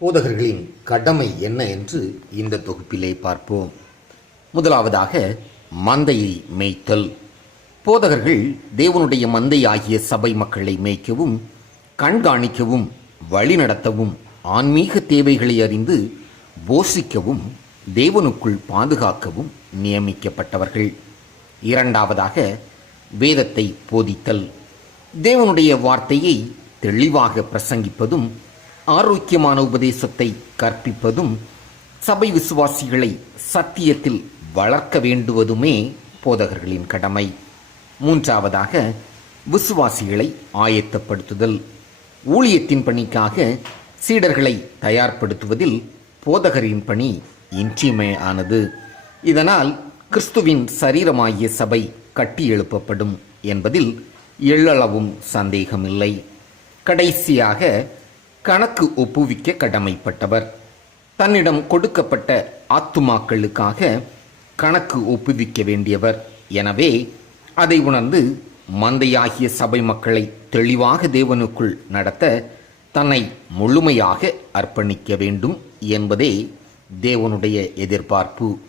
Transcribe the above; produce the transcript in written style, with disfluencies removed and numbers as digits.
போதகர்களின் கடமை என்ன என்று இந்த தொகுப்பிலே பார்ப்போம். முதலாவதாக, மந்தையை மேய்த்தல். போதகர்கள் தேவனுடைய மந்தை ஆகிய சபை மக்களை மேய்க்கவும், கண்காணிக்கவும், வழிநடத்தவும், ஆன்மீக தேவைகளை அறிந்து போஷிக்கவும், தேவனுக்குள் பாதுகாக்கவும் நியமிக்கப்பட்டவர்கள். இரண்டாவதாக, வேதத்தை போதித்தல். தேவனுடைய வார்த்தையை தெளிவாக பிரசங்கிப்பதும், ஆரோக்கியமான உபதேசத்தை கற்பிப்பதும், சபை விசுவாசிகளை சத்தியத்தில் வளர்க்க வேண்டுவதுமே போதகர்களின் கடமை. மூன்றாவதாக, விசுவாசிகளை ஆயத்தப்படுத்துதல். ஊழியத்தின் பணிக்காக சீடர்களை தயார்படுத்துவதில் போதகரின் பணி இன்றியமையானது. இதனால் கிறிஸ்துவின் சரீரமாகிய சபை கட்டி எழுப்பப்படும் என்பதில் எள்ளளவும் சந்தேகமில்லை. கடைசியாக, கணக்கு ஒப்புவிக்க கடமைப்பட்டவர். தன்னிடம் கொடுக்கப்பட்ட ஆத்துமாக்களுக்காக கணக்கு ஒப்புவிக்க வேண்டியவர். எனவே அதை உணர்ந்து மந்தையாகிய சபை மக்களை தெளிவாக தேவனுக்குள் நடத்த தன்னை முழுமையாக அர்ப்பணிக்க வேண்டும் என்பதே தேவனுடைய எதிர்பார்ப்பு.